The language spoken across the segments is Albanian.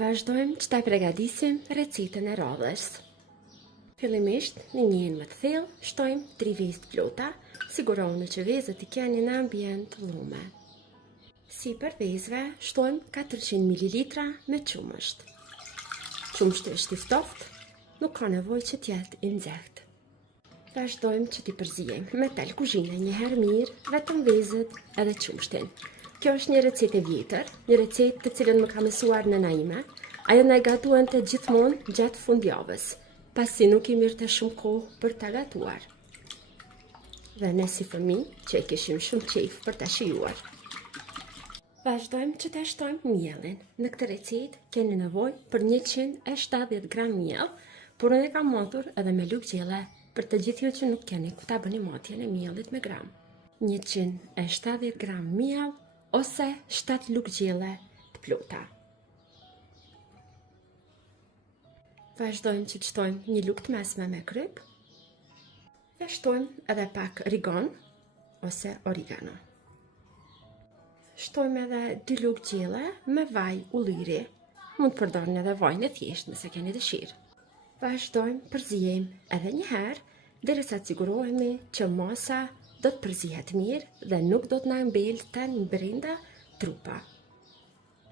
Vazhdojmë që ta përgatisim recetën e radhës. Fillimisht, në një më të thellë, shtojmë 3 vezë të plota, sigurohuni që vezët i keni në ambient lume. Sipër vezëve shtojmë 400 ml me qumësht. Qumështi është i ftoftë, nuk ka nevojë që t'jetë i nxehtë. Vazhdojmë që t'i përzijmë me tel kuzhine një herë mirë, vetëm vezët edhe qumështin. Kjo është një recetë e vjetër, një recetë të cilën më ka mësuar nëna ime. Ajo na e gatuante gjithmonë gjatë fundjavës, pasi nuk i mirte shumë kohë për ta gatuar. Dhe ne si fëmijë që e kishim shumë qejf për ta shijuar. Vazhdojmë që ta shtojmë mielin. Në këtë recetë keni nevojë për 170 gram miell, por unë e kam motur edhe me lugë gjelle për të gjithë ju që nuk keni ku ta bëni motjen e miellit me gram. 170 gram miell ose 7 lugë gjelle të plota. Vazhdojmë që të shtojmë një lugë të mesme me kryp. Dhe shtojmë edhe pak rigon ose origano. Shtojmë edhe 2 lugë gjelle me vaj ulliri. Mund të përdorni edhe vajin e thjeshtë nëse keni dëshirë. Vazhdojmë përzijemi edhe një herë derisa të sigurohemi që masa do të përzihet mirë dhe nuk do të na mbelte në brenda trupa.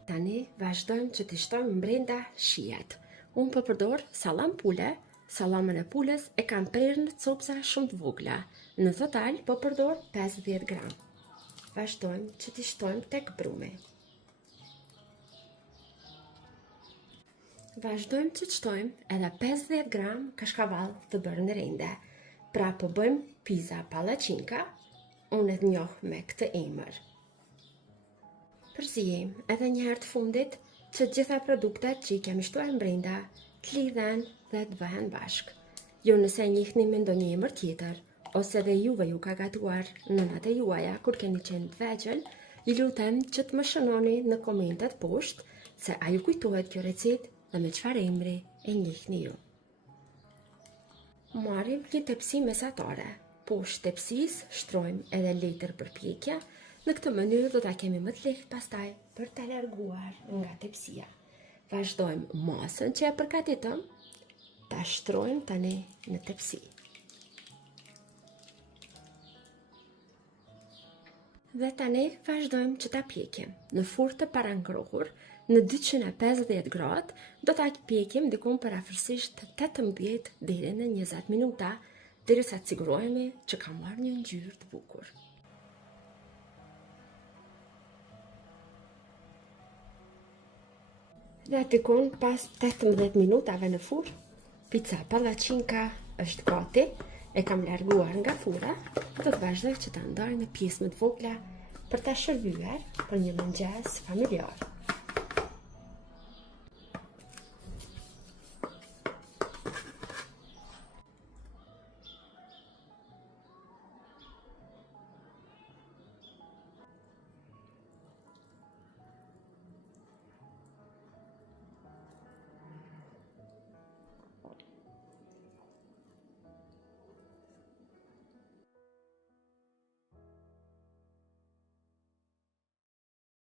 Tani vazhdojmë që të shtojmë brenda shijet. Unë po përdor sallam pule. Sallamën e pules e kam prerë në copsa shumë të vogla. Në total po përdor 50 gram. Vazhdojmë që të shtojmë tek brumi. Vazhdojmë që të shtojmë edhe 50 gram kashkavall të bërë në rende. Pra po bëjmë pizza palacinka, unë e njoh me këtë emër. Përzijemi edhe një herë të fundit që gjitha produktet që i kemi shtuar brenda të lidhen dhe të bëhen bashk. Jo nëse njihni me ndonjë emër tjetër, ose dhe juve ju ka gatuar nënat e juaja kur keni qenë të vegjël, ju lutem që të më shënoni në komentet poshtë se a ju kujtohet kjo recetë dhe me çfarë emri e njihni ju. Marrim një tepsi mesatare. Poshtë tepsisë shtrojmë edhe letër për pjekje. Në këtë mënyrë do ta kemi më të lehtë pastaj për ta larguar nga tepsia. Vazhdojmë masën që e përgatitëm, ta shtrojmë tani në tepsi. Dhe tani vazhdojmë që ta pjekim. Në furrë të parangrohur, në 250 gradë, do ta pjekim diku për afërsisht 18 deri në 20 minuta, derisa të sigurohemi që ka marrë një ngjyrë të bukur. Dhe diku pas 18 minutave në furrë, pizza palacinka është gati. E kam larguar nga furra, do të vazhdoj që ta ndaj në pjesë më të vogla për ta shërbyer për një mëngjes familjar.